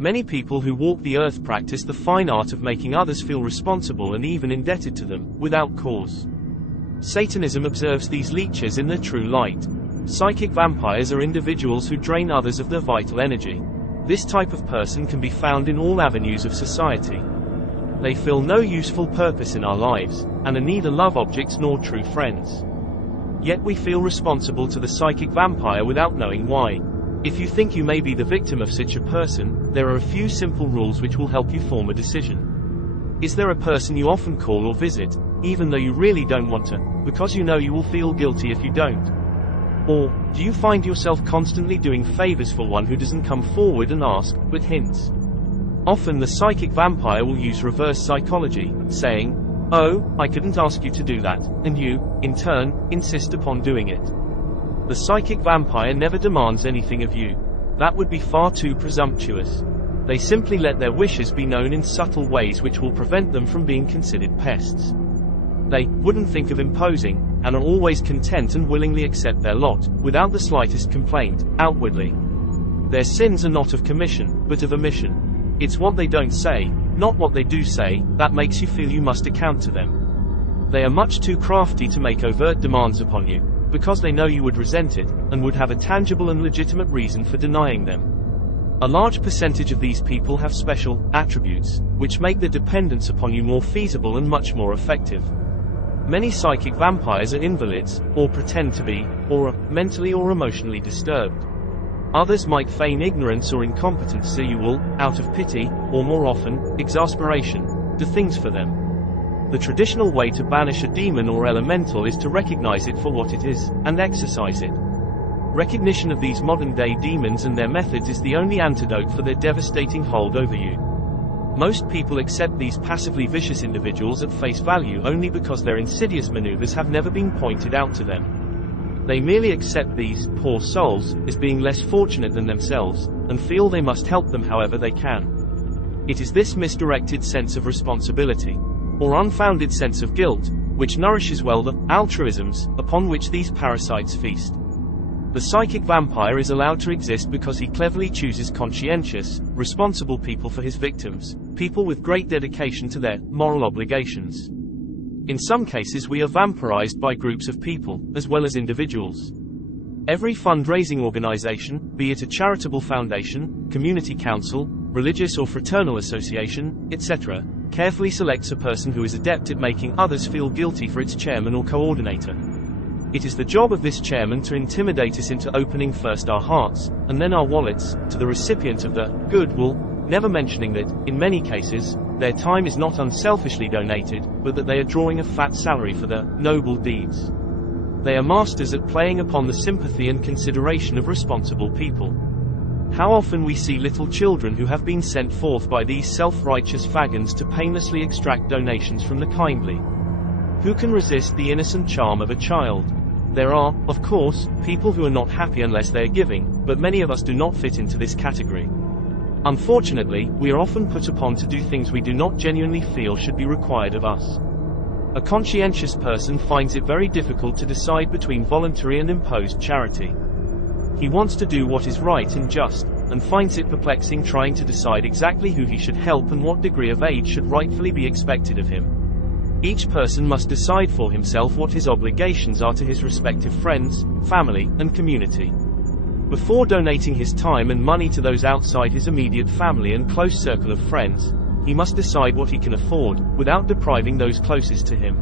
Many people who walk the earth practice the fine art of making others feel responsible and even indebted to them, without cause. Satanism observes these leeches in their true light. Psychic vampires are individuals who drain others of their vital energy. This type of person can be found in all avenues of society. They fill no useful purpose in our lives, and are neither love objects nor true friends. Yet we feel responsible to the psychic vampire without knowing why. If you think you may be the victim of such a person, there are a few simple rules which will help you form a decision. Is there a person you often call or visit, even though you really don't want to, because you know you will feel guilty if you don't? Or, do you find yourself constantly doing favors for one who doesn't come forward and ask, but hints? Often the psychic vampire will use reverse psychology, saying, "Oh, I couldn't ask you to do that," and you, in turn, insist upon doing it. The psychic vampire never demands anything of you. That would be far too presumptuous. They simply let their wishes be known in subtle ways which will prevent them from being considered pests. They wouldn't think of imposing, and are always content and willingly accept their lot, without the slightest complaint, outwardly. Their sins are not of commission, but of omission. It's what they don't say, not what they do say, that makes you feel you must account to them. They are much too crafty to make overt demands upon you, because they know you would resent it, and would have a tangible and legitimate reason for denying them. A large percentage of these people have special attributes, which make their dependence upon you more feasible and much more effective. Many psychic vampires are invalids, or pretend to be, or are mentally or emotionally disturbed. Others might feign ignorance or incompetence so you will, out of pity, or more often, exasperation, do things for them. The traditional way to banish a demon or elemental is to recognize it for what it is, and exorcise it. Recognition of these modern-day demons and their methods is the only antidote for their devastating hold over you. Most people accept these passively vicious individuals at face value only because their insidious maneuvers have never been pointed out to them. They merely accept these poor souls as being less fortunate than themselves, and feel they must help them however they can. It is this misdirected sense of responsibility, or unfounded sense of guilt, which nourishes the altruisms upon which these parasites feast. The psychic vampire is allowed to exist because he cleverly chooses conscientious, responsible people for his victims, people with great dedication to their moral obligations. In some cases we are vampirized by groups of people, as well as individuals. Every fundraising organization, be it a charitable foundation, community council, religious or fraternal association, etc., carefully selects a person who is adept at making others feel guilty for its chairman or coordinator. It is the job of this chairman to intimidate us into opening first our hearts, and then our wallets, to the recipient of the goodwill, never mentioning that, in many cases, their time is not unselfishly donated, but that they are drawing a fat salary for their noble deeds. They are masters at playing upon the sympathy and consideration of responsible people. How often we see little children who have been sent forth by these self-righteous fagons to painlessly extract donations from the kindly. Who can resist the innocent charm of a child? There are, of course, people who are not happy unless they are giving, but many of us do not fit into this category. Unfortunately, we are often put upon to do things we do not genuinely feel should be required of us. A conscientious person finds it very difficult to decide between voluntary and imposed charity. He wants to do what is right and just, and finds it perplexing trying to decide exactly who he should help and what degree of aid should rightfully be expected of him. Each person must decide for himself what his obligations are to his respective friends, family, and community. Before donating his time and money to those outside his immediate family and close circle of friends, he must decide what he can afford, without depriving those closest to him.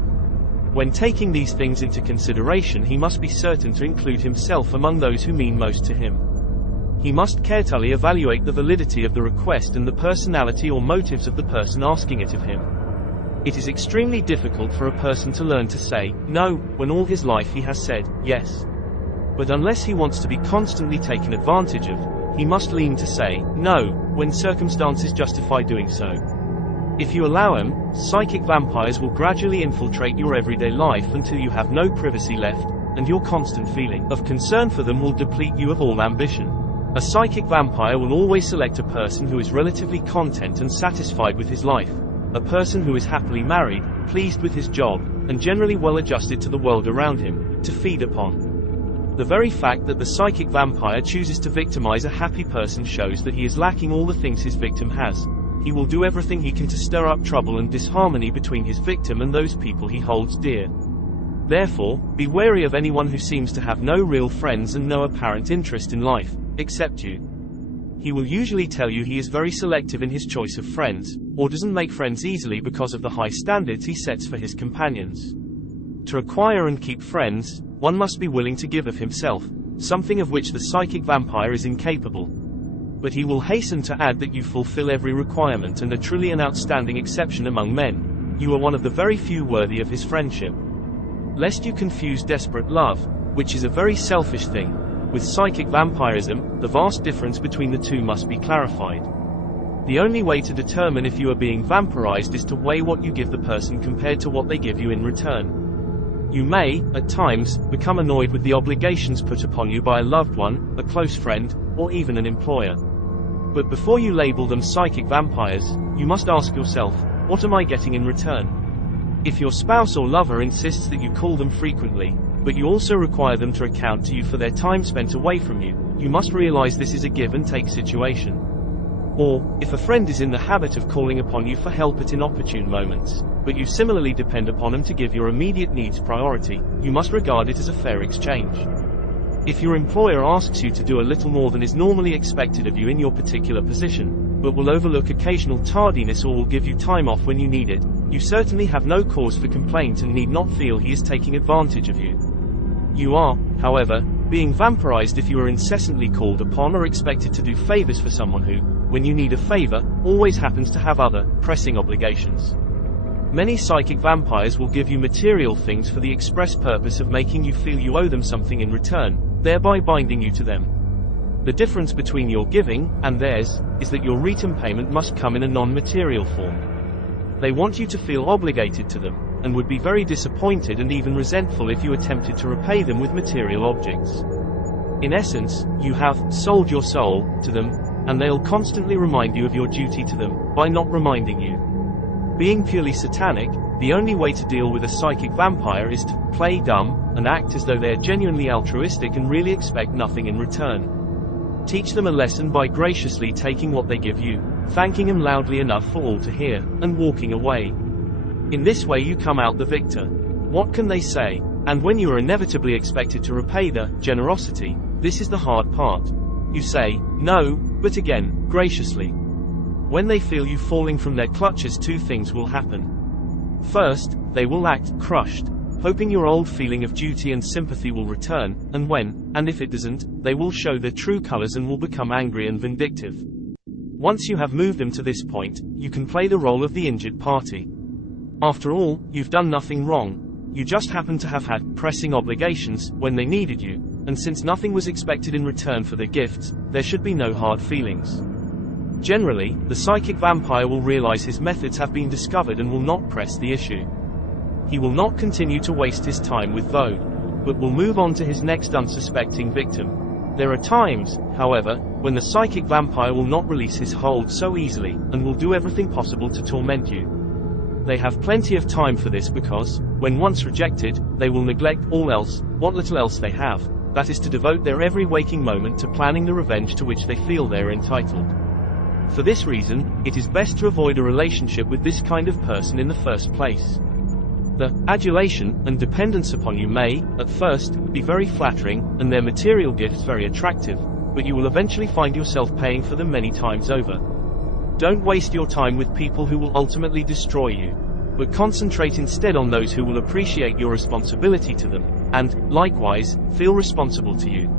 When taking these things into consideration, he must be certain to include himself among those who mean most to him. He must carefully evaluate the validity of the request and the personality or motives of the person asking it of him. It is extremely difficult for a person to learn to say no when all his life he has said yes. But unless he wants to be constantly taken advantage of, he must lean to say no when circumstances justify doing so. If you allow him, psychic vampires will gradually infiltrate your everyday life until you have no privacy left, and your constant feeling of concern for them will deplete you of all ambition. A psychic vampire will always select a person who is relatively content and satisfied with his life, a person who is happily married, pleased with his job, and generally well adjusted to the world around him, to feed upon. The very fact that the psychic vampire chooses to victimize a happy person shows that he is lacking all the things his victim has. He will do everything he can to stir up trouble and disharmony between his victim and those people he holds dear. Therefore, be wary of anyone who seems to have no real friends and no apparent interest in life, except you. He will usually tell you he is very selective in his choice of friends, or doesn't make friends easily because of the high standards he sets for his companions. To acquire and keep friends, one must be willing to give of himself, something of which the psychic vampire is incapable. But he will hasten to add that you fulfill every requirement and are truly an outstanding exception among men. You are one of the very few worthy of his friendship. Lest you confuse desperate love, which is a very selfish thing, with psychic vampirism, the vast difference between the two must be clarified. The only way to determine if you are being vampirized is to weigh what you give the person compared to what they give you in return. You may, at times, become annoyed with the obligations put upon you by a loved one, a close friend, or even an employer. But before you label them psychic vampires, you must ask yourself, what am I getting in return? If your spouse or lover insists that you call them frequently, but you also require them to account to you for their time spent away from you, you must realize this is a give and take situation. Or, if a friend is in the habit of calling upon you for help at inopportune moments, but you similarly depend upon him to give your immediate needs priority, you must regard it as a fair exchange. If your employer asks you to do a little more than is normally expected of you in your particular position, but will overlook occasional tardiness or will give you time off when you need it, you certainly have no cause for complaint and need not feel he is taking advantage of you. You are, however, being vampirized if you are incessantly called upon or expected to do favors for someone who, when you need a favor, always happens to have other, pressing obligations. Many psychic vampires will give you material things for the express purpose of making you feel you owe them something in return, thereby binding you to them. The difference between your giving, and theirs, is that your return payment must come in a non-material form. They want you to feel obligated to them, and would be very disappointed and even resentful if you attempted to repay them with material objects. In essence, you have sold your soul to them, and they'll constantly remind you of your duty to them, by not reminding you. Being purely satanic, the only way to deal with a psychic vampire is to play dumb, and act as though they're genuinely altruistic and really expect nothing in return. Teach them a lesson by graciously taking what they give you, thanking them loudly enough for all to hear, and walking away. In this way you come out the victor. What can they say? And when you are inevitably expected to repay their generosity, this is the hard part. You say, no, but again, graciously. When they feel you falling from their clutches, two things will happen. First, they will act crushed, hoping your old feeling of duty and sympathy will return, and when, and if it doesn't, they will show their true colors and will become angry and vindictive. Once you have moved them to this point, you can play the role of the injured party. After all, you've done nothing wrong. You just happen to have had pressing obligations when they needed you, and since nothing was expected in return for their gifts, there should be no hard feelings. Generally, the psychic vampire will realize his methods have been discovered and will not press the issue. He will not continue to waste his time with Vode, but will move on to his next unsuspecting victim. There are times, however, when the psychic vampire will not release his hold so easily, and will do everything possible to torment you. They have plenty of time for this because, when once rejected, they will neglect all else, what little else they have, that is to devote their every waking moment to planning the revenge to which they feel they are entitled. For this reason, it is best to avoid a relationship with this kind of person in the first place. The adulation and dependence upon you may, at first, be very flattering, and their material gifts very attractive, but you will eventually find yourself paying for them many times over. Don't waste your time with people who will ultimately destroy you, but concentrate instead on those who will appreciate your responsibility to them, and, likewise, feel responsible to you.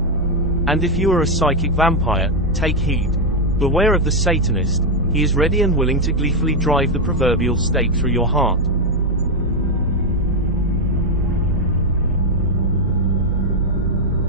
And if you are a psychic vampire, take heed. Beware of the Satanist. He is ready and willing to gleefully drive the proverbial stake through your heart.